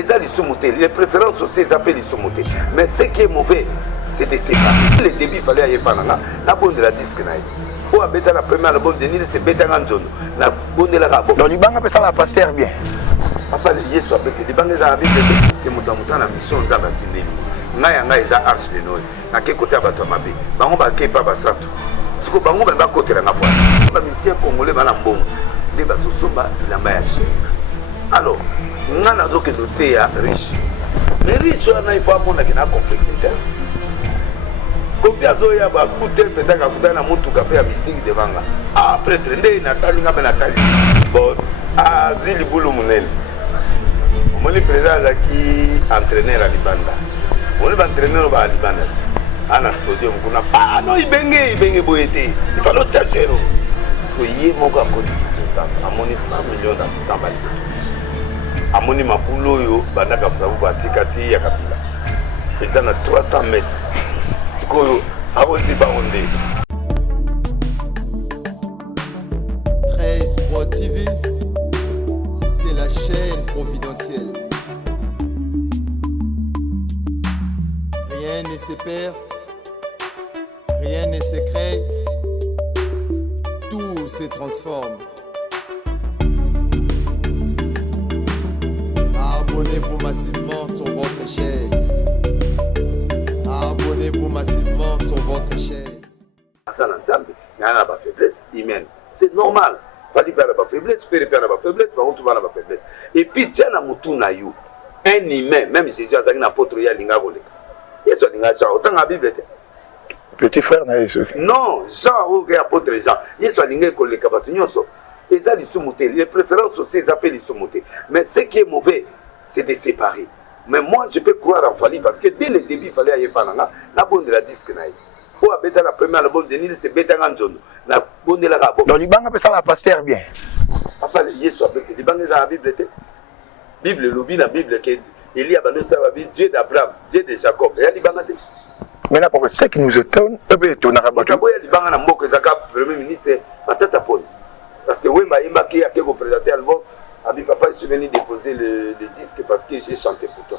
ils ont les sous-montés. Les préférences aussi, ils appellent les sous-montés. Mais ce qui est mauvais, c'est de séparer. Le début, il fallait aller par là. La bonne de la disque. Pour habiter la première, la bonne de Nil, c'est bête en zone. La bonne de la rabot. Donc, les banques appellent ça la pasteur bien. Papa, les yeux avec les banques à habiter. Que mon temps, la mission, on a bâti des lignes. Naya, arche de Noé. À quel côté abattu ma bé. Bango baké pas basanto. Ce que bango va côté la napoire. La mission congolais va l'ambon. Les bateaux sont bas, il a maillé cher. Alors, on a que noté à riche. Mais riche, il faut apprendre qu'il y a une complexité. Comme il y a coûté peut-être à coûter un montou capé à mystique devant. Après, traîner, Nathalie, Nathalie. Bon, à Zili Boulou Mounel. Mon président qui entraîneur à Libanda. On est entraîneur à Libanda. Ana studio, on a pas. Non, il baigne boété. Il faut l'autre chercher. Parce qu'il y a mon gars à côté du président. À mon 100 millions d'habitants. Amoni mapulo yo bandaka sabu batikati ya kabila eza na 300 mètres sikoyo abozi baonde 13 Pro TV, c'est la chaîne providentielle. Rien ne se perd, rien ne se crée, tout se transforme. Abonnez-vous massivement sur votre chaîne. Abonnez-vous massivement sur votre chaîne. Il y a pas faiblesse humaine. C'est normal. Pas de faiblesse, faire perdre la faiblesse, pas on la faiblesse. Et puis tiens la mutu na you. Un humain, même Jésus a dit n'apôtre ya linga volé. Il y a linga Jean, autant la Bible. Petit frère na Jésus. Non, Jean ou apôtre Jean. Il y a linga collé kabatunyoso. Ils ont les sous-montés. Les préférences aussi, ils appellent les sous-montés. Mais ce qui est mauvais, c'est de séparer. Mais moi, je peux croire en Fali parce que dès le début, il fallait aller par là. La bonne de la disque. Pour habiter la première, la bonne de Nil, c'est bête en zone. La bonne de la rabot. Donc, les banques appellent ça la pasteur bien. Papa, les banques de la Bible. Bible, la Bible, il y a Dieu d'Abraham, Dieu de Jacob. Il y a les banques. Maintenant, pour ce qui nous étonne, il y a les banques de Premier ministre, parce que oui, Maïma qui a représenté l'album, Abi papa, je suis venu déposer le disque parce que j'ai chanté pour toi.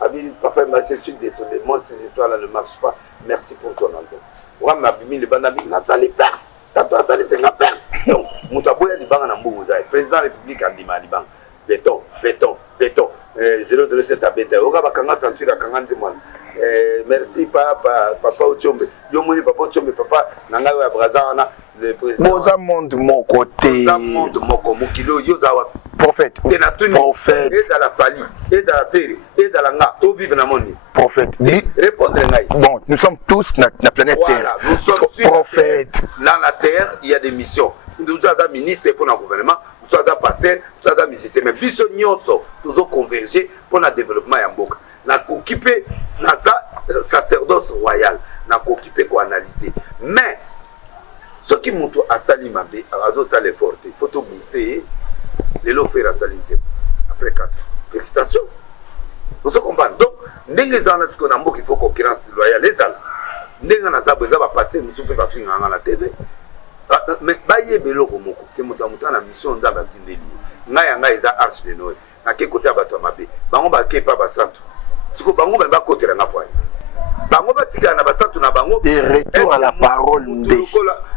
Abi papa, je suis désolé, moi ces histoires-là ne marchent pas. Merci pour ton album. Moi, ma bimi le banabi, na sali perte. T'as sali c'est la perte. Donc, Moutaboya di banga na mbouza. Président de la République a dit ma liban. Béton, béton, béton. 0,7 à béton. Oga bakanga censure à kanganzi moi. Merci papa Ochombe. Yo moni papa Ochombe papa nanga ya Brazana. Le président. Moza monde mon côté. Moza monde moko mukilo yozawa. Prophète. Prophète. Et à la Fali, et à la Féri, et à la Nga, tout vivre dans le monde. Prophète. Répondre. Bon, nous sommes tous dans la planète Terre. Nous sommes prophètes. Dans la Terre, il y a des missions. Nous sommes ministres pour le gouvernement, nous sommes pasteurs, nous sommes musiciens. Mais nous sommes convergés pour le développement de Mboka. Nous avons occupé le sacerdoce royal. Nous avons occupé pour analyser. Mais, ce qui montre à Salimabé, à Salé Forte, il faut tout montrer. Les lots faire à Salintier après 4 ans. Félicitations. Vous comprenez. Donc, il faut concurrence loyale. Les gens, ils vont passer, nous sommes pas finir à la TV. Mais, il y a des gens qui ont une mission de Tindeli. Il y a des arches de Noé. À quel côté abattu ma bé. Bango ba kepa basanto. Si ko bango ba côté na poigne. Bango ba tika na basanto na bango. Et retour à la parole.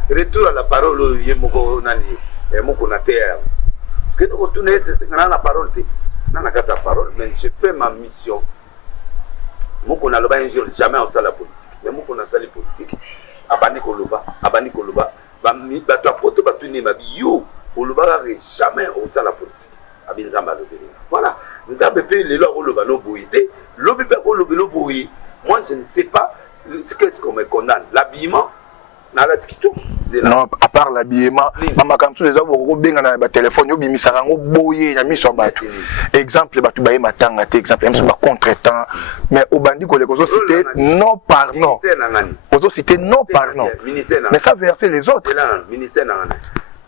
Retour à la parole yemoko nani. Moko na terre. Que nous retournons, c'est la parole. La parole, mais je fais ma mission. Moi, on a le un jour, jamais on sait la politique. Mais moi, on a fait la politique. Abani Koloba, toi, pour te battre, ma vie, yo, Koloba, jamais on sait la politique. Abinzamba le Bénin. Voilà. Nous avons payé les lois Koloba, nos bouillités. L'obépa Koloba, nos bouillis. Moi, je ne sais pas qu'est-ce qu'on me condamne. L'habillement. Non, à part l'habillement, maman comme tous les autres, vous avez un téléphone, vous avez un boyer, vous avez un exemple, vous avez un exemple, vous avez un contre-temps, mais au bandit, vous avez cité non par non. Vous avez cité non par non. Mais ça verser les autres.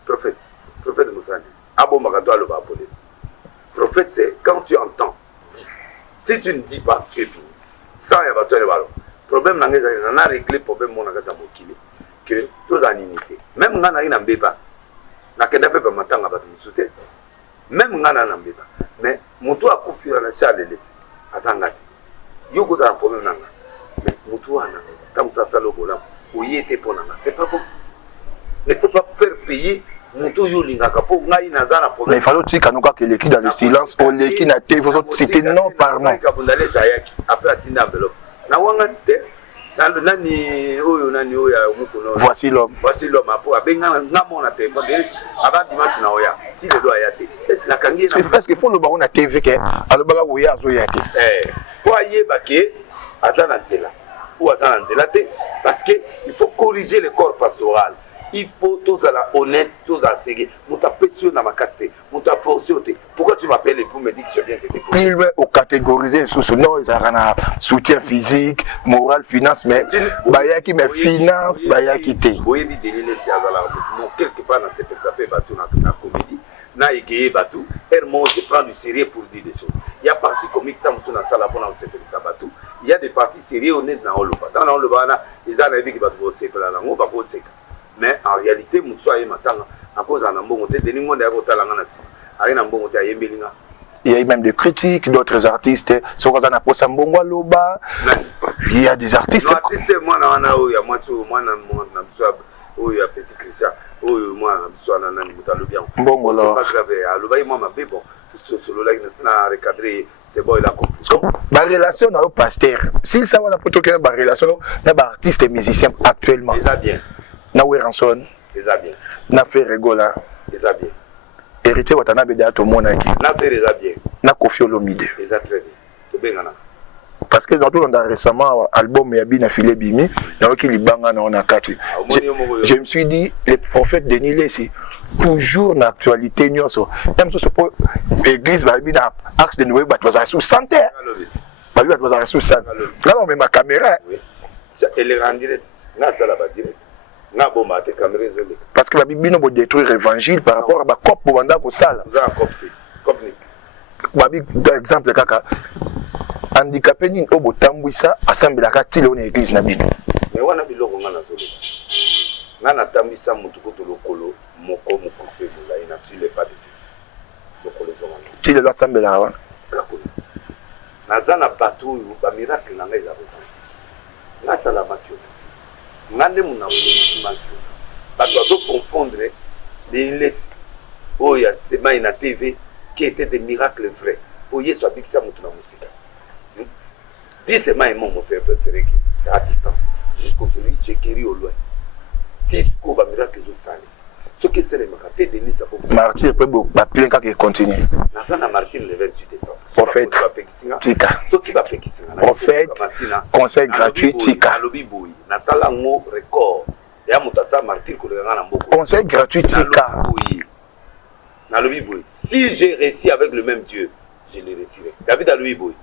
Prophète Moussani, Abo Magadoua le va appeler. Prophète, c'est quand tu entends, dis. Si tu ne dis pas, tu es fini. Sans y avoir le ballon. Problème, on a réglé le problème, mon agata mokili. Que tous en unité. Même si on a un béba, on a un béba, on a un béba. Même si on a un béba. mais moto akufira na chale lesi azanga te yo ko za problème nanga mais moto wana tant ça salo bolam oyete ponanga c'est pas bon. Ne faut pas faire payer moto yo lingaka po ngai nazana problème. Mais il fallait aussi kanuka que l'équipe dans le silence on l'équipe na TV faut citer non par non. Kabundale sayaki après atinda enveloppe. Na wanga te nani oyo ya mukono. Voici l'homme apo abenga ngamona te aba dimanche na oya ti le do ayate. Est la kangi na parce que faut le baron na TV que alobaka oya zo yate. Po ayeba ke azana nzela ou azana nzela te parce que il faut corriger le corps pastoral. Il faut tous à la honnête, tous à séguer. Mon ta pression dans ma caste, mon ta force. Pourquoi tu m'appelles pour me dire que je viens te déposer? Plus loin au catégoriser sous ce nom, ils ont un soutien physique, moral, finance, mais baya qui me finance, baya qui te. Oui, mais délire c'est à la quelque part dans cette étape bateau na comédie, na égayé bateau. Moi je prends du sérieux pour dire des choses. Il y a partie comique tant sur la salle pour on s'appelle ça bateau. Il y a des parties sérieuses honnêtes dans le bas. Dans le bas les arabes qui bateau c'est pas là, on va pas c'est. Mais en réalité, Moutsoa et Matanga, à cause d'un bon côté, de l'Ingon d'Agotalanganasi, à un bon côté à Yembelinga. Il y a même des critiques, d'autres artistes, Sorazana Posambongo Loba. Il y a des artistes. Artistes, moi, il y a moi, il y a Petit Christian, moi, c'est pas grave. Alors, moi, ma bon, celui-là, il n'a recadré, c'est bon, il a compris. Ma relation avec le pasteur, si ça va la photo, ma relation avec l'artiste et musicien actuellement. Déjà bien. Na Ranson, déjà bien. Na fait Regola, déjà bien. Hérité Watana Beda to monaki. Na fait déjà bien. Na Kofi Olomide. Déjà très bien. To bengana. Parce que dans tout dans récemment album Yabi na filé bimi, na ki libanga na ona kati. Je me suis dit les prophètes de Nile ici toujours dans l'actualité nyoso. Même ce pour l'église va bien axe de nouveau batwa sous santé. Ba bi batwa sous santé. Là on met ma caméra. Oui. Elle est en direct. Na ça là-bas direct. Parce que la Bible nous détruire l'évangile par rapport à la cop pour vendre au sale. Par exemple, kaka handicapé ni obo tambwisa assemble la katile on église na bino. Mais wana biloko ngana zolo. Ngana tambisa mutu ko to lokolo moko mukuse la ina sur les pas de Jésus. Lokolo zomana. Tile la assemble la wana. Nazana bateau ba miracle na ngai za repentir. Ngasa la matio. Ngande muna mutsimaki bato bazo confondre les laisses oh ya tema na TV qui étaient des miracles vrais pour yeso abikisa mutu na musika dis c'est mon cerveau c'est à distance jusqu'aujourd'hui j'ai guéri au loin dis ko ba miracle zo sali ce que c'est les makate de nisa pour martyr peut ba plein ka continue na sana martyr le 28 décembre prophète tika ce qui va pekisinga prophète conseil gratuit tika lobiboui na sala ngo record ya mutasa martyr ko ngana mboko conseil gratuit tika na lobiboui si j'ai réussi avec le même Dieu je le réussirai. David a lobiboui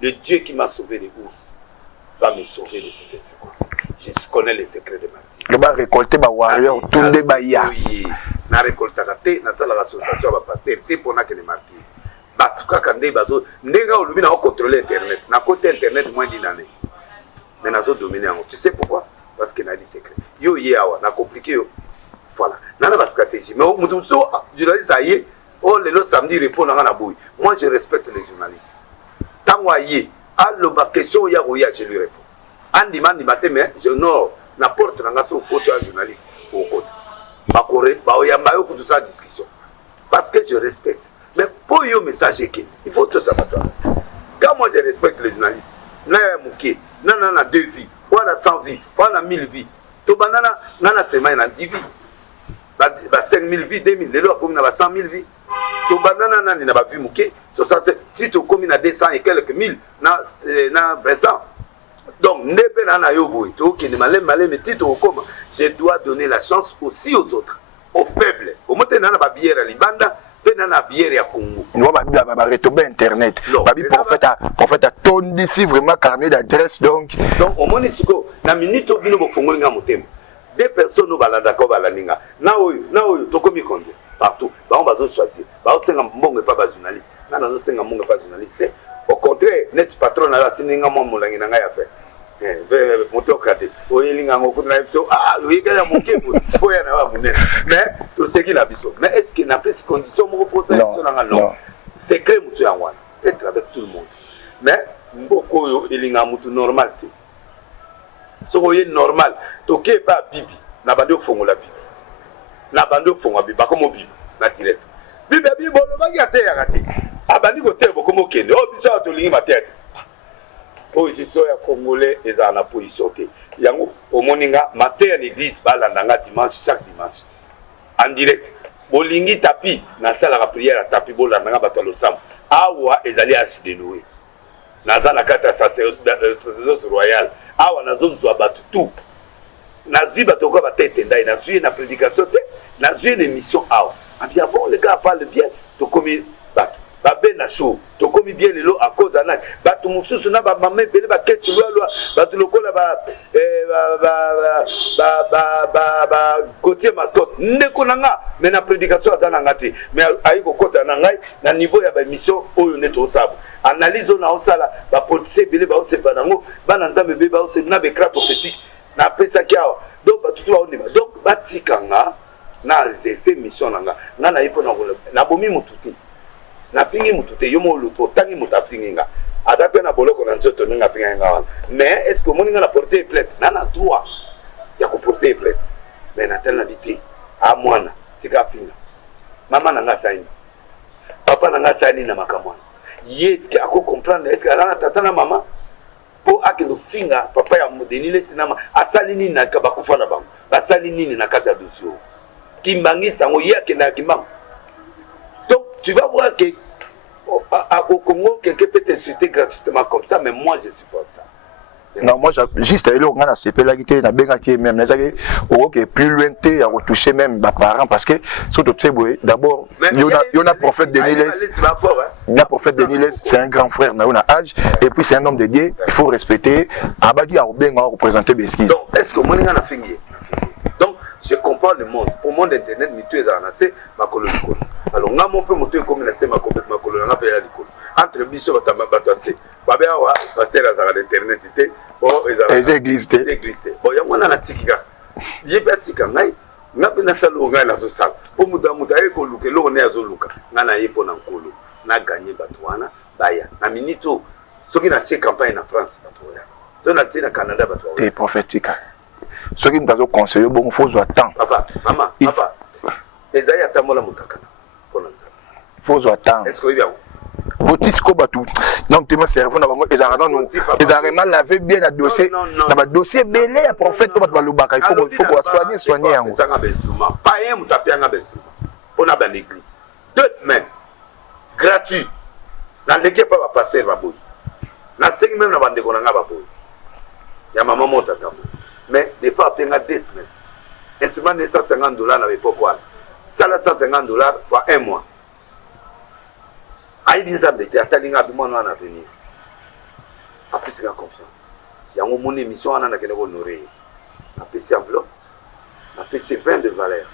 le Dieu qui m'a sauvé des ours va me sauver de cette inséquence. Je connais les secrets de martyr. Le ba récolter ba warrior tout de baya. Na récolter raté na sala l'association ba pasteur té pona que les martyrs. Ba tout ka ndé bazo ndéga olobi na contrôler internet. Na côté internet moins d'une année. Mais na zo dominer en. Tu sais pourquoi? Parce qu'il a dit secret. Yo awa na compliqué yo. Voilà. Nana ba stratégie. Mais mutu so journaliste aye oh le samedi répondre na boui. Moi je respecte les journalistes. Tango aye allo ba question ya oya je lui réponds. Andi mandi matin mais je n'honore n'importe nanga so côté un journaliste au côté. Ba coré ba oya mayo pour tout ça discussion. Parce que je respecte. Mais pour yo message il faut tout ça toi. Quand moi je respecte les journalistes, na muké, na 2 vies, wala 100 vies, wala 1000 vies. To banana nana semaine na 10 vies. Ba 5000 vies, 2000, les lois comme na 100 000 vies. To banana nani na ba vie muké, so ça c'est si to comme na 200 et quelques mille na 20 ans. Donc nebe nana yo boy, to ki ne malem mais tito comme je dois donner la chance aussi aux autres, aux faibles. Au moté nana ba bière libanda. Penana bière ya Congo. Nous va retomber internet. Babi prophète a ton d'ici vraiment carnet d'adresse donc au monisiko na minute bino bo fongolinga motema. Des personnes au balada ko balaninga. Na oyo to komi konde partout. Ba on bazo choisir. Ba o senga mbongo pas journaliste. Na zo senga mbongo pas journaliste. Au contraire, net patron na tininga mo molangi na ngai affaire. Motokate oyelinga ngokuna biso oyekala mokembo foya na wa munene mais to seki la biso mais est-ce que na pesi condition mo reposer sur nga non secret mutu ya wana être avec tout le monde mais mboko yo elinga mutu normal te soko ye normal toke pa bibi na bande ofongola bibi na bande ofongola bibi comme bibi na direct bibi bibi bolo ba ya te ya kate abandi ko te boko mo kende o biso to lingi matete position ya congolais eza na position te yango omoninga matin en église balandanga dimanche chaque dimanche en direct bolingi tapi na sala la prière à tapi bolandanga batalo sam awa ezali de Noé naza na kata sacerdoce royal awa nazozwa batu tout nazwi bato ko batete ndai nazwi na prédication te nazwi une émission awa abia bon les gars parlent bien to komi batu babe na show to komi bien lelo à cause ana batu mususu na ba mame bele ba ketchi lwa batu lokola ba Gauthier mascotte ndeko nanga mais na prédication azana ngati mais ayiko kota na ngai na niveau ya ba émission oyo neto sabu analyse na osala ba politicien bele ba osepa nango bana nzambe be ba osepa na be cra prophétique na pesa kiawa donc batu tu baonima donc batikanga na zese mission nanga na yipo na bomi mututi na fingi mutute yomo luto tangi mutafinga azape na boloko na nzoto ninga finga mais est-ce que moninga na porter plainte na droit ya ko porter plainte mais na telle habité a mwana tika finga mama nanga saini papa nanga saini na makamwana est-ce que ako comprendre est-ce que ana tata na mama po akendo finga papa ya modenile sinama asali nini na kabakufa na bango basali nini na kata dossier kimbangisa ngo yake na kimbango. Donc, tu vas voir que au Congo, quelqu'un peut t'insulter gratuitement comme ça, mais moi, je supporte ça. Non, moi, juste, il y a un CP là qui est même, plus loin, à retoucher même mes parents, parce que, surtout, d'abord, il y a un prophète de Niles, le prophète de Niles, c'est un grand frère, on a âge, et puis c'est un homme de Dieu, il faut respecter, Abadi a représenté Besquiz. Donc, est-ce que moi, on a fini? Donc, je comprends le monde. Pour mon internet, je suis annoncé ma colonie. Alors, on a mon peu monté comme il ma colonie, on a payé l'école. Entre Bissot et Batouassé, Babéawa, passer à l'internet, les églises. Bon, il y a un tika. Il y a un tika. Il y a un salon, il y a un salon. Pour nous, il y a un luka, l'on est à Zoluka. Il y a un kolo. Il y a gagné Batouana, Baya. Na minito, ceux qui ont campagne en France, Batouaya. Ceux qui ont Canada, Batouaya. C'est prophétique. Ceux qui nous ont conseillé, bon, il faut jouer temps. Papa, maman, papa. Les aïe attendent la montakana. Il faut jouer temps. Est-ce que vous avez Botisco Batou. Donc, tu m'as servi, ils ont lavé bien le dossier. Dans le dossier, belé, à prophète, il faut qu'on soigner. Pas un mot tapé un instrument. Pour l'église. 2 semaines. Gratuit. Dans l'équipe, pas passer ma bouille. Dans 5 semaines, on va dire qu'on a ma bouille. Il y a ma maman tata. Mais des fois, après 2 semaines. Instrument de $150 n'avait pas quoi. Ça, $150 fois 1 mois. Aïe, des amis, tu as talent à venir. Après, c'est la confiance. Il y a une émission, on a honoré. Après, c'est enveloppe. Après, c'est 20 de valeur.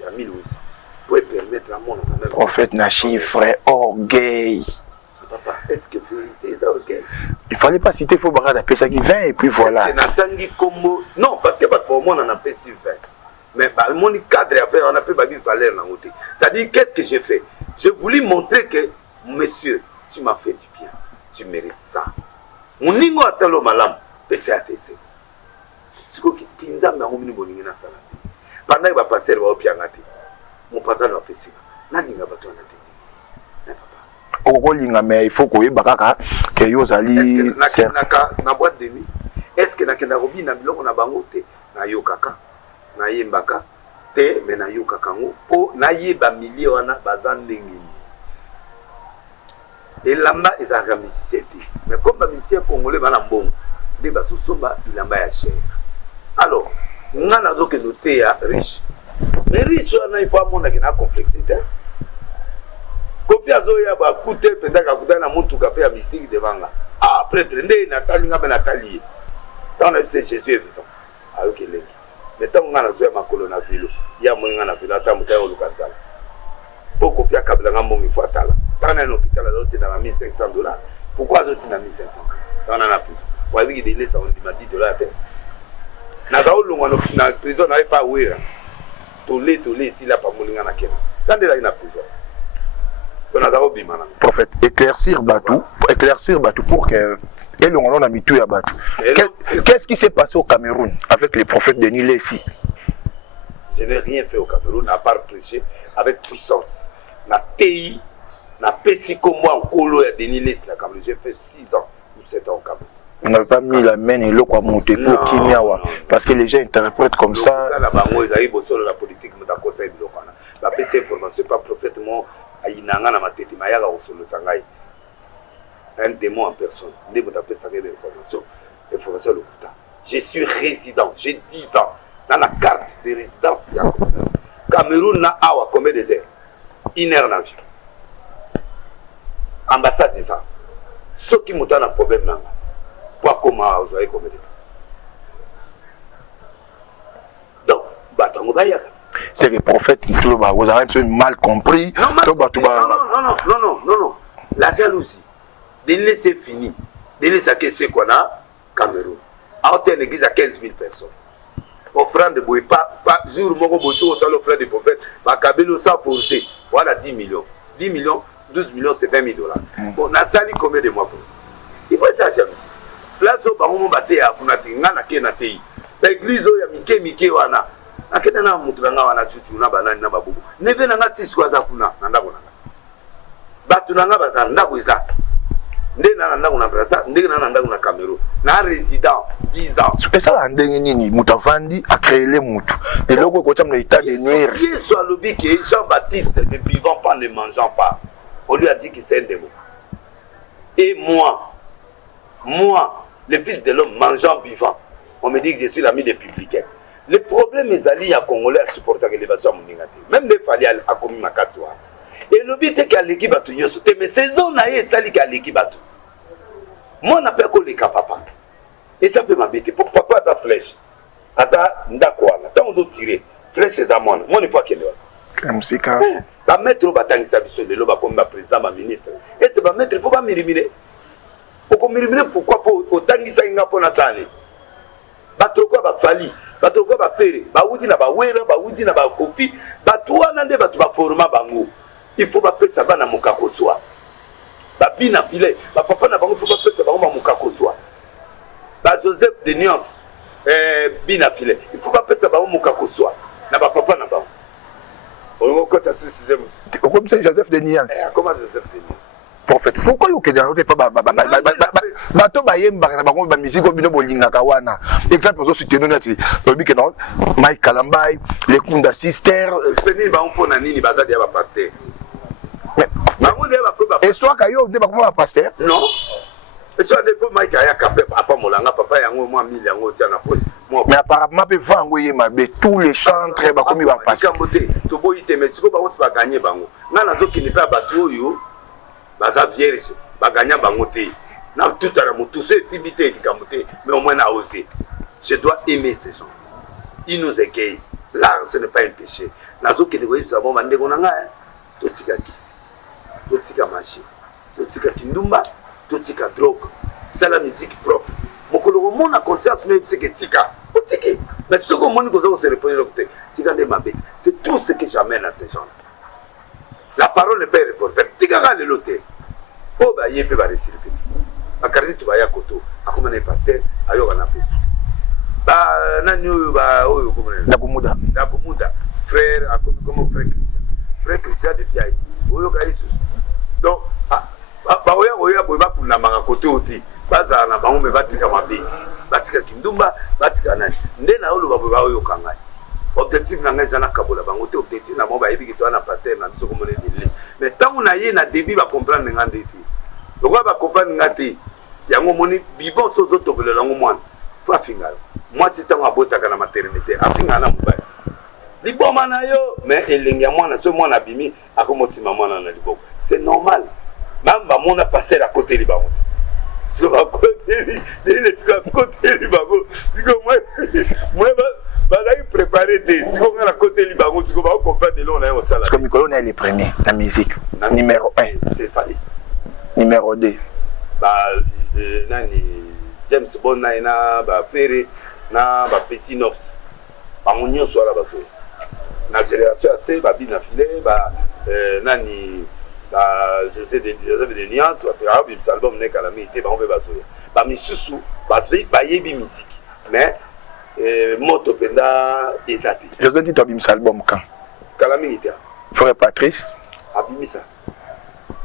Il y a 1800. Pour permettre à mon même. Prophète n'a chiffre, orgueil. Papa, est-ce que vérité, c'est orgueil? Il ne fallait pas citer, il faut appeler ça qui 20 et puis voilà. Non, parce que pour moi, on a appelé 20. Mais mon cadre à faire, on a appelé valeur dans côté. C'est-à-dire, qu'est-ce que j'ai fait? Je voulais montrer que, monsieur, tu m'as fait du bien. Tu mérites ça. Mon ningo a salo malam, PCATC. C'est quoi qui nous a mis en boningi na salami. Pendant qu'il va passer le piangati, mon papa n'a pas passé. N'aninga bato na tendi. Mais il faut qu'on y bakaka que yozali. Est-ce que na boîte de nuit? Est-ce que na robi na biloko na bango te na yokaka na yembaka te mais na yokaka ngo po na yeba milio wana bazandengeni. Et lamba ils ont musicien. Mais comme les musiciens congolais sont bon, les basosomba bilamba ya cher. Alors, on a que noté riche. Mais riche il faut mon na complexité. Kofi azoya ba coûter pendant ka na mutu ka pa mystique devant là. Ah prêtre ndé Nathalie nga Nathalie. Tant on c'est Jésus est vivant. Ah OK les. Mais tant on a zoya makolo na vilo, ya moninga na vilo ata mutayo lukanzala. Pour Kofi akabla nga mbongi faut atala. Dans un hôpital, il y a $1,500. Pourquoi ils ont $1,500? Dans la prison. Pour avoir des laissés, on dit $10. Dans la prison, on n'avait pas oué. Tolé, ici, là, pas moulinga na kena. Quand il y a une prison. Prophète, éclaircir Batou pour que et on a mis tout à Batou. Qu'est-ce qui s'est passé au Cameroun avec les prophètes de Nil ici? Je n'ai rien fait au Cameroun à part prêcher avec puissance. Na TI, na Pessico, moi en Colo et Denis na Cameroun. J'ai fait 6 ans ou 7 ans au Cameroun. On n'avait pas mis la main et l'eau quoi monter pour Kimiawa. Parce que les gens interprètent comme ça. La politique, la conseil de l'Okana. La PC information, pas prophètement, à Inanga na matete, Mayaga au solo Sangai. Un démon en personne. N'est pas appelé ça d'information. Information Lokuta. Je suis résident, j'ai 10 ans. Dans la carte de résidence, Cameroun na awa combien de heures? 1 heure d'avion. Ambassade de ça. Ceux qui m'ont un problème là. Pas comment vous avez combien de temps? Donc, c'est les prophètes qui vous avez mal compris. Non. La jalousie. Délai c'est fini. Délai c'est qu'on a Cameroun. À une église à 15 000 personnes. Offrande de Boy, pas jour où on a l'offrande des prophètes, Makabelo ça forcé. Voilà 10 millions. 10 millions, 12 millions, c'est 20 000 $. Bon, on a sali combien de mois pour? Il faut ça, jalousie. Place où on va te l'église où il y a Mike wana. Akena na mutranga wana chuchu na banani na babubu. Neve na ngati sikwaza kuna nanda kuna. Batu na ngaba za ndako iza. Nde na nanda kuna Brazza, nde na nanda kuna Cameroun. Na résident 10 ans. Et ça la ndenge nini mutavandi a créé les mutu. Et loko ko tama l'état de nuire. Il soit le bic que Jean-Baptiste ne buvant pas ne mangeant pas. On lui a dit que c'est un démon. Et moi, le fils de l'homme mangeant, buvant, on me dit que je suis l'ami des publicains. Le problème est Ali à Congolais à supporter l'élévation à Mouningate. Même les Fali à commis ma casse. Et le but est qu'à l'équipe à tout yosote. Mais saison n'a été sali qu'à l'équipe à tout. Moi, on appelle que les papa. Et ça peut m'embêter. Pour papa, ça flèche. Aza ndakwana. Tant on tiré. Flèche c'est à moi. Moi, une fois qu'elle est là. Musika. Ba mettre au batang sabiso de l'oba comme ma président, ma ministre. Et c'est pas mettre, il faut pas m'éliminer. Pourquoi pour autant que ça inga pour Natsani? Batroko ba fali, batroko ba fere, ba wudi na ba wera, ba wudi na ba kofi, batwa nande batu ba forma bango. Il faut pas pesa bana mukako soa. Ba bina filet, ba papa na bango faut pas pesa bango mukako soa. Ba Joseph de Nuance bina filet, il faut pas pesa bango mukako soa. Na ba papa na bango. On compte sur sixième. Comme c'est Joseph de Nuance. Comment Joseph de Nuance? Prophète, pourquoi vous n'avez pas bateau bayemba bango ba musique obino bolingaka wana exemple zo soutenir nati lobi ke non Mike Kalambay les Kunda Sister soutenir ba on na nini bazadi ya ba pasteur bango ne ba ko ba et soit kayo de ba ko ba pasteur non et soit de ko Mike aya kapé papa molanga papa yango moi 1000 yango tia na poche mais apparemment pe vango yema be tous les chantres ba komi ba pasteur kambote to boyi te mais siko ba on se ba gagner bango ngana zo kini pa batu yo baza vierge ba gagner bango te. Tout à l'heure, tout c'est cimité, mais au moins on a osé. Je dois aimer ces gens. Ils nous égayent. L'art, ce n'est pas un péché. Nazo qui nous savons, on a tout tika kisi, tout tika magie, tout tika kindumba, tout tika drogue. C'est la musique propre. Mon monde a conscience même c'est que tika, tiki. Mais ce que monde se répond le côté, tika de ma baisse. C'est tout ce que j'amène à ces gens-là. La parole n'est pas révolver. Tika ga le loté. Oh bah yé peut va réussir. Akarini tubaya koto akoma na pasteur ayoka na peso ba nani ba oyo komona Nakumuda frère akomi comme frère Christian depuis ayi oyo ka Yesu donc ba oya boya kuna manga koto oti baza na bango me batika mabe batika kindumba batika nani nde na olo ba oyo kanga objectif na ngaza na kabola bango te objectif na mo ba yebi ki to na pasteur na biso komona l'église mais tant na ye na début ba comprendre ngande ti donc on va comprendre ngati yango moni bibon sozo tobele lango mwana fa finga moi c'est tant abota kana maternité afinga na mobali liboma na yo mais elenga mwana so mwana bimi akomosima mwana na liboko c'est normal mamba mona passer à côté libango sur à côté il est à côté libango diko moi bazaki préparer te siko ngana côté libango siko ba comprendre de l'on a au sala comme Mikolo est le premier la musique numéro 1 c'est fallait numéro 2 ba nani James Bond na ba Ferry na ba Petit Nops ba munyo so la ba so na génération assez ba bina filé ba nani Joseph de Niance bapera bimisa album ne kalami ete bango mpe bazoya bamisusu bayebi musique mais moto mpenza eza te. Joseph dit abimisa album quand kalami ete frère Patrice abimisa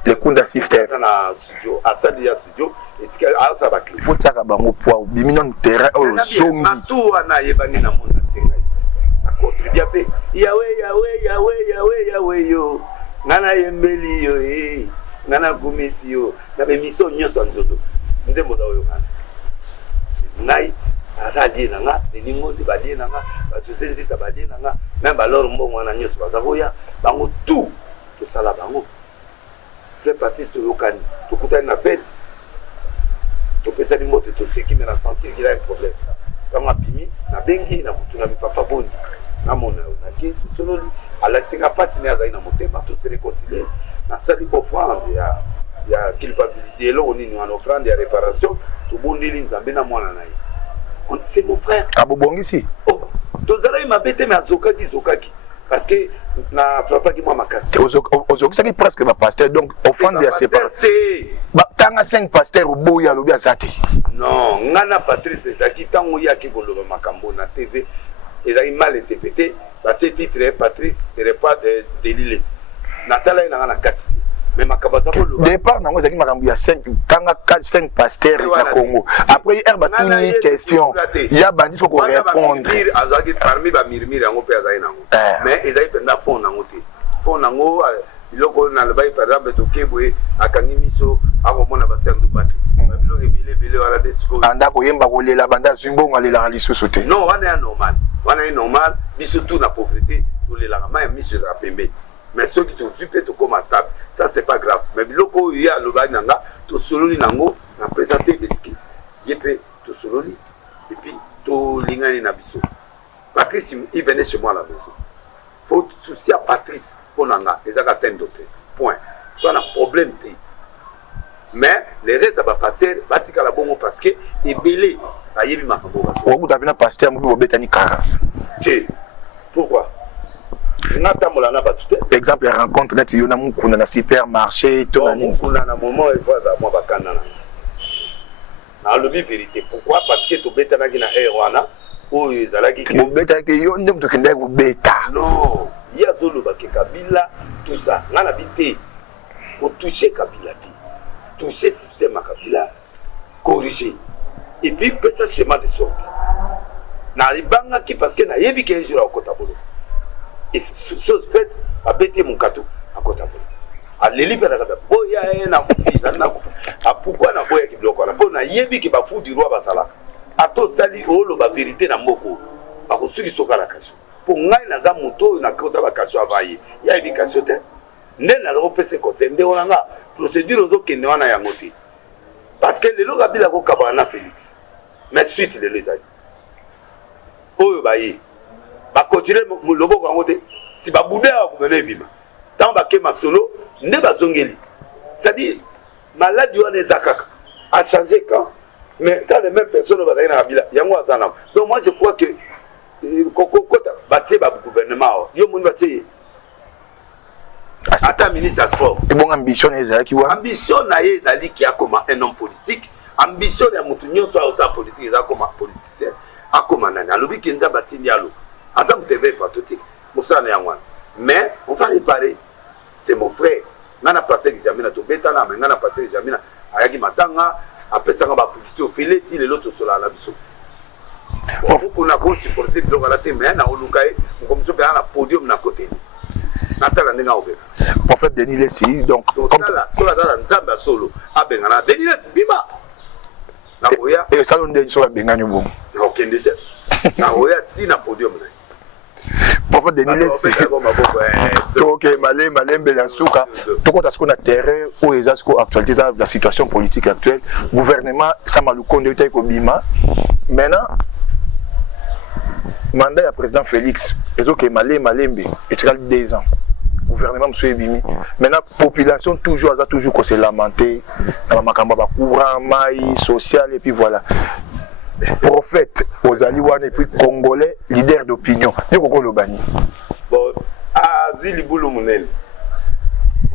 le Kunda Sister na studio asali ya studio etika asa bakli il faut tsaka bango poids bimino na terrain o zomi tout wana yebani na monde tsenga ite akontribua pe yawe yo ngana yembeli yo ngana gumisi yo na bemiso nyoso nzoto nzembo za oyo ngana ngai azali nanga deningo de bali nanga basosezi ta bali nanga même alors mbongo na nyoso bazaboya bango tout to sala bango frère Patrice to yokani to kutani na fête to pesa ni moto to seki mais na sentir qu'il a un problème quand abimi na bengi na kutuna mi papa boni na mona na ki sololi alexinga pasi ne azali na motema to se réconcilier na sali offrande ya culpabilité lo nini en offrande ya réparation to bondeli nzambe na mwana na ye on c'est mon frère abobongisi oh to zala ma bete mais azokaki parce que na frappaki moi makasi ozokisaki presque ba pasteur donc offrande ya séparé ba tanga 5 pasteur oboya lobi azate non ngana Patrice ezaki tango yaki koloba makambo na TV ezaki mal interprété batie titre Patrice repas de Deliles natala ina na kati mais makambo za koloba départ nango ezaki makambo ya 5 tanga 5 pasteur na Congo après herba tuni question ya bandi ko répondre azaki parmi ba mirmire yango pe azaki nango mais ezaki penda fond nango te fond nango iloko na le bay par exemple to kebwe akangi miso akomona ba sendu bati bilo ebele wala desiko anda ko yemba ko lela banda zimbongo lela lisusu te non wana ya normal biso tout na pauvreté to lela ma miso za pembe mais ceux qui te suivent to comme stable ça c'est pas grave mais biloko ya le bay nanga to sololi nango na présenter esquisse yepé to sololi et puis to lingani na biso Patrice il venait chez moi à la maison faut soucier à Patrice pour nanga ezaka saint doctrine point toi na problème te mais les restes va passer batika la bongo parce que ebele ayebi makambo baso oku tapina pasteur mo bobetani kara te pourquoi ngata molana batute exemple rencontre net yo na mukunda na supermarché to na mukunda na moment il faut za moi bakana na lobi vérité pourquoi parce que to betana ki na wana oyo ezalaki ke bobeta ke yo ndem to kende ko beta non ya zolo bake Kabila tout ça ngana bité pour toucher Kabila toucher système à Kabila corriger et puis peut ça schéma de sortie na libanga qui parce que na yebi ke jour à Kotabolo et chose faite a bêté mon kato à Kotabolo a leli pe na kata boya na kufi na kufa a pourquoi na boya ki bloko na po na yebi ki ba fou du roi basala a to sali o lo ba vérité na mboko ba ko suki soka la kasho pour ngai na za moto na kota ba kasho avaye ya yebi kasho te nde na ko pese conseil nde wana nga procédure ozo kende wana yango te parce que lelo Kabila ko kabana Félix mais suite le les amis oyo baye ba continuer loboko yango te si ba boudé a gouverner bima tant ba ke masolo nde ba zongeli c'est-à-dire maladie wana ezakaka a changé quand mais quand les mêmes personnes ba na Kabila yango azana donc moi je crois que kokota batie ba gouvernement yo moni batie ata ministre sport et bon ambition ezaki wa ambition na ye ezali ki akoma un homme politique ambition ya mutu nyonso aza politique eza comme politicien akoma nani alobi kenza batindi alo asa muteve patriotique mosala yango mais on va réparer c'est mon frère ngana passé examen to betana mais ngana passé examen ayaki matanga apesanga ba publicité au filet ti le loto sola la biso kuna ko supporter biloko la te mais na olukai comme so pe na podium na côté natala ndinga obeka prophète Denis Lessi donc comme cela dans nzamba solo abengana Denis Lessi bima na oya et salon de so abengani bon na okende te na oya ti na podium na prophète Denis Lessi OK malembe ya suka tokota siko na terrain o ezasko actualité ça la situation politique actuelle gouvernement Samalukonde utai ko bima maintenant mandat ya président Félix ezoke malembe et 2 ans gouvernement monsieur bimi maintenant population toujours qu'on se lamenter na makambo ba courant mai social et puis voilà prophète ozali wana et puis congolais leader d'opinion de koko lobani bon azili bulu munene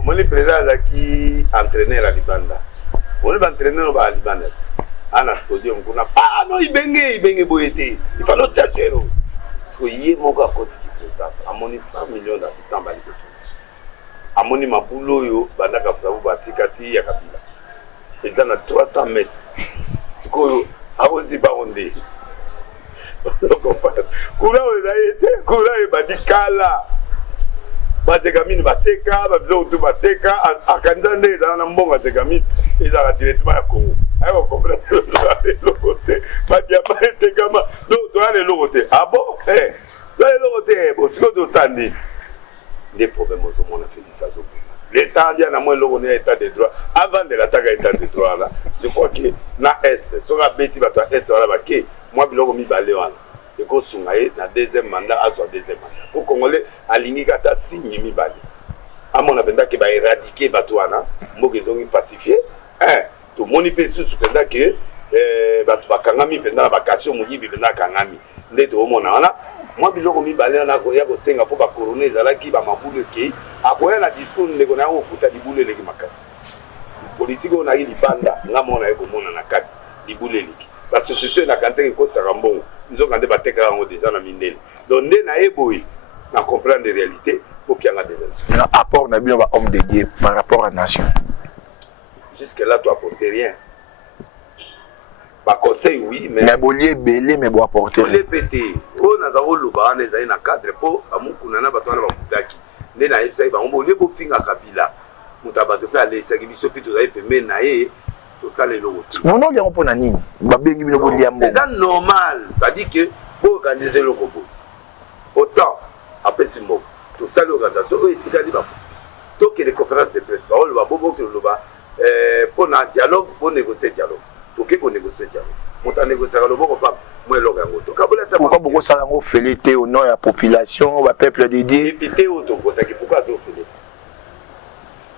Mon président qui entraîneur à Libanda. On est entraîneur à Libanda. Ana podium kuna ah non ibenge boyete. Il faut l'autre chercher. Parce que hier mon gars côté qui présidence a moni 100 millions d'habitants bali ko. A moni mabulo yo bandaka fusabu batikati ya kabila. Ils en a 300 mètres. Sikoyo awozi ba onde. Kuna wezaite kuna ebadikala. Bazegamine bateka babilo tu bateka akanza ndeza na mbonga zegamine ezala directement ya Congo. Ayo comprendre le côté ba diaba etekama donc to aller le côté ah bon le côté bon siko to sandi les problèmes au monde a fait ça zo l'état dia na moi le état de droit avant de l'attaque état de droit là je crois que na est so ga beti bato est wala ba ke moi biloko mi balé wana et ko sungaye na deuxième mandat à soit deuxième mandat pour congolais aligné kata signe mi balé à mon abenda ke ba éradiquer bato wana mboke zongi pacifier to moni pe sous penda que bato bakangami penda bakasio muyibi penda kangami ndeto omona wana moi biloko mi balé na ko ya ko senga po ba coroner zalaki ba mabulu ke akoya na discours ndeko na ko kuta dibule leki makasi politique on a eu libanda ngamona eko mona na kati dibule leki la société na kanzeki ko tsaka mbongo nzoka nde bateka ngo déjà na mindele donc nde na eboyi na comprendre les réalités pour pianga des institutions apport na bino ba homme de Dieu par rapport à nation. Jusque là tu apportes rien. Ba conseil oui mais bolier belé mais bo apporter. Les pété. On a dans le bas les na cadre po amukuna na bato na bakudaki. Nde na yebisa ba bolier bo finga kabila. Mutabato pe aller saki biso pito za epeme na ye to sale lo. Non non yango pona nini? Ba bengi bino bolier mbo. C'est normal, ça dit que pour organiser le robot. Autant après ce mot, to sale organisation o etikali ba futu. To que les conférences de presse ba o lo ba bobo to lo ba pour un dialogue, pour négocier dialogue. Donc, il faut négocier dialogue. On a négocié le bon pas. Moi, pourquoi beaucoup ça a fait au nom de la population, au peuple dédié? Pourquoi ça fait?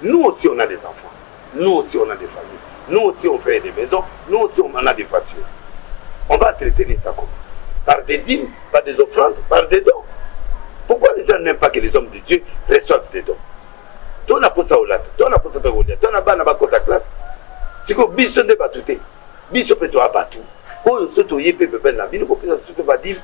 Nous aussi, on a des enfants. Nous aussi, on a des familles. Nous aussi, on fait des maisons. Nous aussi, on a des voitures. On va entretenir ça comment? Par des dîmes, par des offrandes, par des dons. Pourquoi les gens n'aiment pas que les hommes de Dieu reçoivent des dons? Toi, on a pour ça au lac. Toi, on a pour ça au lac. Toi, on a pas dans ta classe. Si vous biso de batouté, biso peut toi battu. Oh, ce to yé pepe ben la bino ko pesa ce to va dire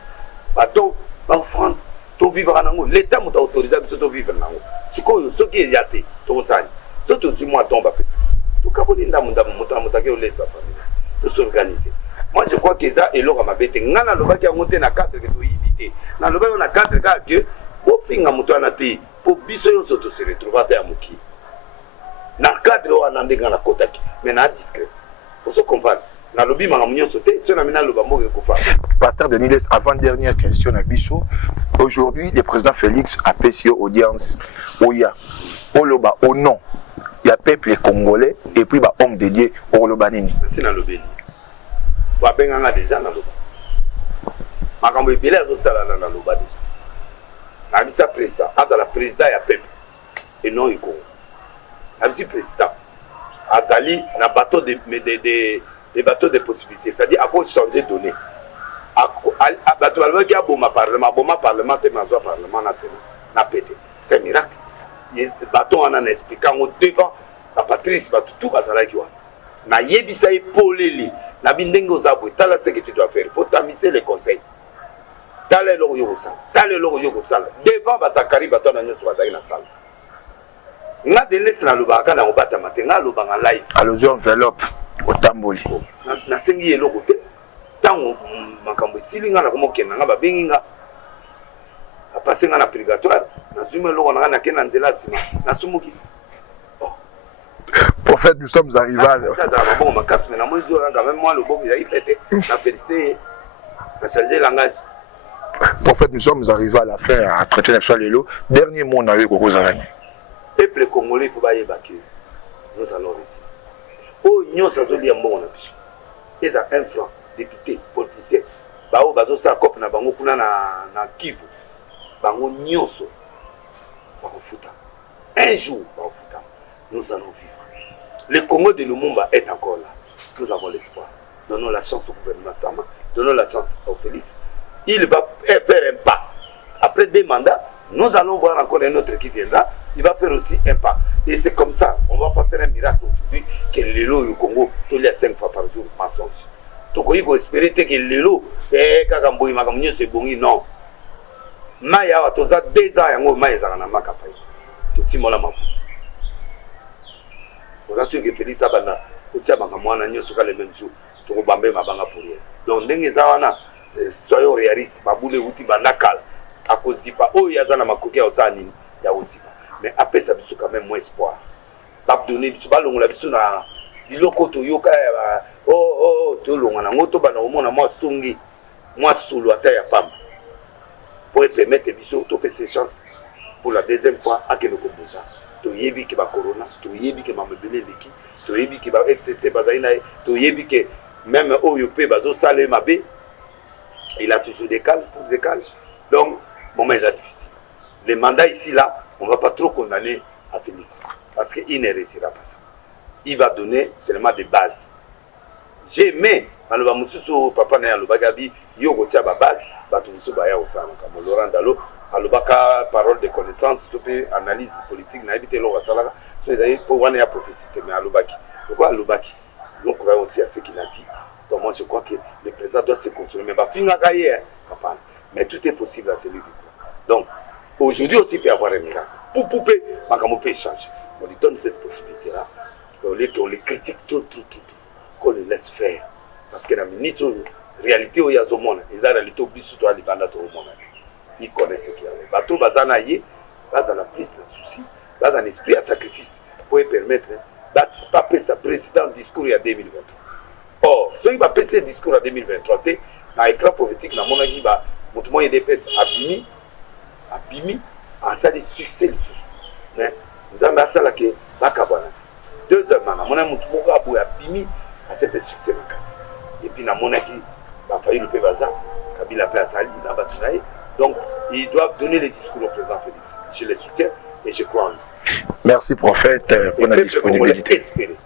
pardon, ba offrande, to vivre en l'État m'a autorisé biso to vivre en si ko ce qui est yaté, to sani. Ce to si moi tombe pesa. To kabolinda munda mutake o laisse sa famille. De s'organiser. Moi je crois que ça et l'ora ma bête ngana loba ki monter na cadre que to yibité. Na loba on a cadre que au finga mutana te pour biso yo soto se retrouver à muki. Na cadre o anandinga na kotaki mais na discret pour se comprendre na lobby mangamunyo sauté c'est na mina loba mboke ko fa. Pasteur Denis, avant dernière question na biso. Aujourd'hui le président Félix a apprécié audience oya oloba au nom il y a peuple congolais et puis ba homme dédié au loba nini c'est na lobby wa benga déjà na loba makambo ebele zo sala na loba déjà na bisa président azala président ya peuple et non il Congo. Avec président Azali na bateau des bateaux de possibilités, c'est-à-dire à cause changer de données. À bateau qui a bon parlement te mazo parlement na Sénat na pété. C'est un miracle. Les bateaux en expliquant au devant la Patrice bateau tout bazala qui wa. Na yebisa epoleli na bindengo zabwe tala ce que tu dois faire. Il faut tamiser les conseils. Tala lo yo ça. Tala lo yo ça. Devant bazakari bateau na nyoso bazali na salle. Nga de laisse na lobaka na obata matenga lobanga live allusion enveloppe au tamboli na sengi yelo kote tango makambo silinga na komokena nga babengi nga apase nga na purgatoire na zuma loko na na kena nzela sima na sumuki prophète nous sommes arrivés ça ça va bon ma casse mais na moi zo quand même moi le bok il a pété na félicité na changer langage prophète nous sommes arrivés à la fin à traiter le lelo dernier mot na yo ko zalani peuple congolais, il faut pas y évacuer. Nous allons réussir. Oh, nous sommes liés à mon ambition. Ils ont un franc, député, politicien. Bao bazo sa cop na bango kuna na Kivu. Bango nyoso. Bango futa. Un jour, bango futa. Nous allons vivre. Le Congo de Lumumba est encore là. Nous avons l'espoir. Donnons la chance au gouvernement Sama. Donnons la chance au Félix. Il va faire un pas. Après 2 mandats, nous allons voir encore un autre qui viendra. il va faire aussi un pas. Et c'est comme ça, on va pas faire un miracle aujourd'hui que l'élo au Congo, il y a 5 fois par jour, mensonge. Donc il faut espérer que l'élo, Kakamboui, Makamounia, c'est bon, non. Maya, tu as 2 ans, yango Maya, ça n'a pas capable. Tout le monde a mal. On a su que Félix Abana, tu as Makamouana, nous sommes les mêmes jours, tu as Bambé, Mabanga pour rien. Donc, soyons réalistes, Maboule, Outi, Banakal, à cause de pas, oh, il y a dans la Makoké, il y a aussi pas. Mais après, ça a quand même moins espoir. Pas donner du ballon, on l'a vu sur le loco, Toyoka, oh, tu l'as on a moto, moi, Songi, moi, sous la terre, Pam. Pour permettre de ces chances pour la deuxième fois à que nous comprenions. Tu yebi qui va Corona, tu yebi qui va me donner l'équipe, tu yebi qui va FCC, tu yebi qui même OUP, Bazo Salé Mabé, il a toujours des calmes pour des calmes. Donc, moment est difficile. Les mandats ici, là, on ne va pas trop condamner à Félix. Parce qu'il ne réussira pas ça. Il va donner seulement des bases. J'ai aimé, papa n'a pas gabi, il y a une base, Laurent Dalo, alobaka parole de connaissance, analyse politique, n'a évité l'eau à Salaga, c'est pour voir la prophétie, mais alobaki. Pourquoi alobaki? Nous croyons aussi à ce qu'il a dit. Donc moi je crois que le président doit se consoler. Mais bah, papa. Mais tout est possible à celui qui croit. Donc aujourd'hui aussi il peut y avoir un miracle. Pour pouper, Makamo peut changer. On lui donne cette possibilité-là. On les critique tout. Qu'on les laisse faire. Parce que la minute réalité où il y a ce monde, ils ont la réalité au plus à l'Ibanda au monde. Ils connaissent ce qu'il y a. Bateau Bazana yé, bas à la prise de souci, bas un esprit à sacrifice pour permettre de pas faire sa président discours en 2023. Or, ceux qui va faire ce discours en 2023, dans l'écran prophétique, dans mon avis, il y a des pièces abîmées, à ça des succès. Mais nous avons ça là que Bakabana. Deuxièmement, mon avis, il y a des abîmées, à ces succès. Et puis, dans mon avis, il a fallu le Pébaza, Kabila Péazali, Nabatunaï. Donc, ils doivent donner les discours au président Félix. Je les soutiens et je crois en lui. Merci, prophète, pour la disponibilité. Espérer.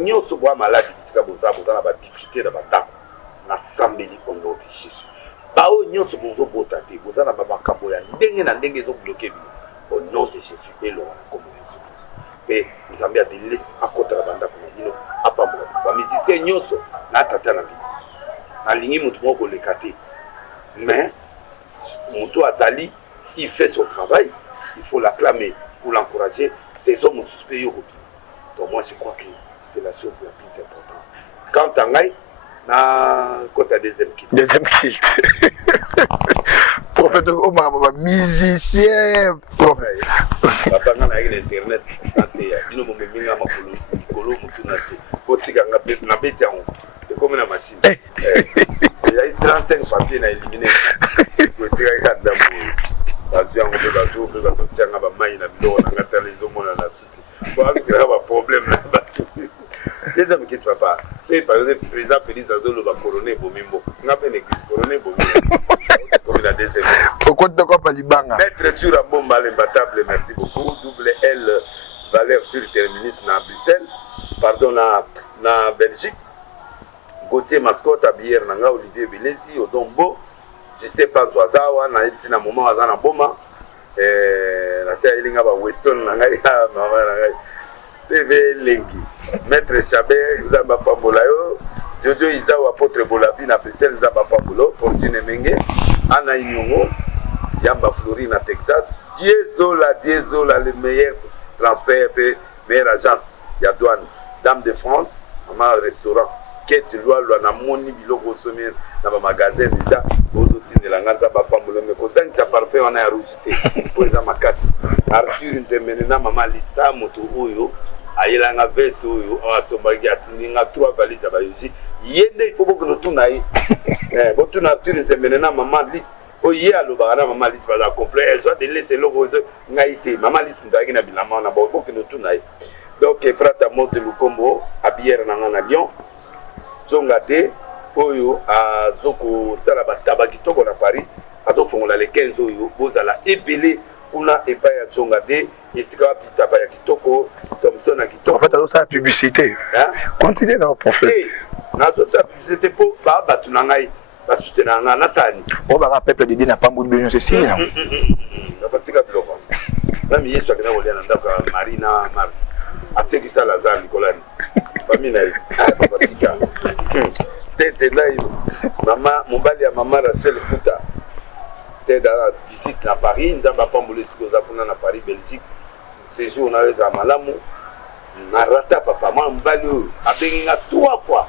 Nous sommes malades, nous avons des difficultés dans la assemblée au nom de Jésus. Nous sommes bloqués, nous avons bloqué au nom de Jésus et l'on a communié sur Christ. Mais nous avons des laisses à côté de la bande comme nous, à Pamela. Les musiciens, nous sommes là, na ligne mutumo ko lekate. Mais Moutou Azali, il fait son travail, il faut l'acclamer pour l'encourager. Ces hommes suspects. Donc moi je crois que c'est la chose la plus importante. Quand on aille, quand tu as deuxième kit. Deuxième kit. Prophète, oh ma musicien. Prophète. Papa, on a l'internet. Il nous met minga makolo, kolo mutunasi. Potika na bete en. C'est comme une machine. Il y a eu 35 papiers à éliminer. Potika kanda mu. Parce que on peut pas tout, on peut pas tirer na ba mai na bilo na ngata les hommes na la cité. Pour qu'il y a un problème là bas. Les hommes qui ne pas. C'est par exemple le président Félix Azolo va couronner Bomimbo. On a fait une église couronner Bomimbo. Comme il a décédé. Pourquoi tu n'as pas dit banga? Maître Turambo imbattable, merci beaucoup. Double L valeur sur terminus na Bruxelles. Pardon, na Belgique. Gauthier Mascotte, Abier Nanga, Olivier Belezi, Odombo. Justin Panzoazawa, na Ipsina Momo Azana Boma. La série Linga Weston Nanga, Maman Nanga. TV Lengi, Maître Chabert, Zamba Pambolayo, Jojo Isa ou Apôtre Bolavi, na Bruxelles, Zamba Pambolo, Fortune Menge, Anna Inyongo, Yamba Florina, Texas, Diezola, le meilleur transfert, meilleure agence, Yadouane, Dame de France, Maman Restaurant, Kate Loa, na Moni Biloko Sommier, dans ma magasin déjà, Odotine de la Ganza Pambolo, mais comme ça, ça parfait, on a rougité, pour les Amakas, Arthur Nzemenena, Maman Lista, Moto Oyo, ayelanga veste oyo asombaki atininga 3 valises ya bayoji yende il faut que nous tournaye botuna turize menena maman liste oye alobaka na maman liste baza complet soit de laisser logo ngai te maman liste ndaki na bilama na boko que nous tournaye donc frata mode Lukombo abière na ngana Lyon zonga te oyo azoko sala bataba kitoko na Paris azofongola le 15 oyo bozala ebele kuna epai ya zonga te esika wapita pa ya kitoko Thomson na kitoko. En fait, alors ça la publicité. Continuez dans le prophète. Nazo ça publicité pour batu na ngai ba soutenir na sani. On va rappeler peuple de Dieu n'a pas beaucoup de besoin ceci. Na patika biloko. nami yesu akenda kolia na ndako ya Marie na Marthe asekisa Lazare likolani famille na ye papa tika tete na mama mobali ya mama Rachel Futa tete à visite na Paris nzamba pambole sikoza kuna na Paris Belgique séjour na weza malamu na rata papa mobali abenginga 3 fois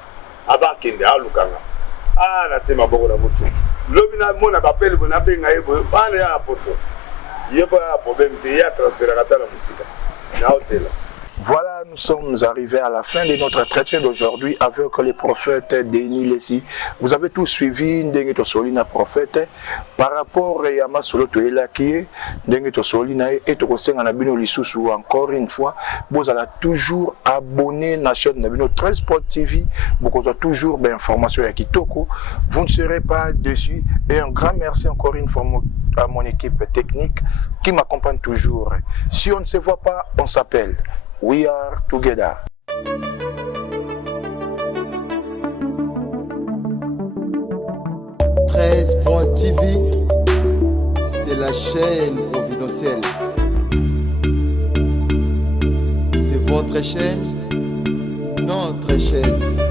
avant kende alukanga na tema boko na mutu lobi na mona bapele bona benga yebo bana ya poto yebo ya problème de ya transfert à la musique na hôtel. Voilà, nous sommes arrivés à la fin de notre traité d'aujourd'hui avec les prophètes Denis Lessi. Vous avez tous suivi Ndengeto Solina prophète par rapport à ma solo toela qui Ndengeto Solina et Tokosenga Nabino Lisusu encore une fois. Vous allez toujours abonner à la chaîne Nabino 13 Sport TV. Vous avez toujours d'informations à Kitoko. Vous ne serez pas dessus. Et un grand merci encore une fois à mon équipe technique qui m'accompagne toujours. Si on ne se voit pas, on s'appelle. We are together. Sport TV, c'est la chaîne providentielle. C'est votre chaîne, notre chaîne.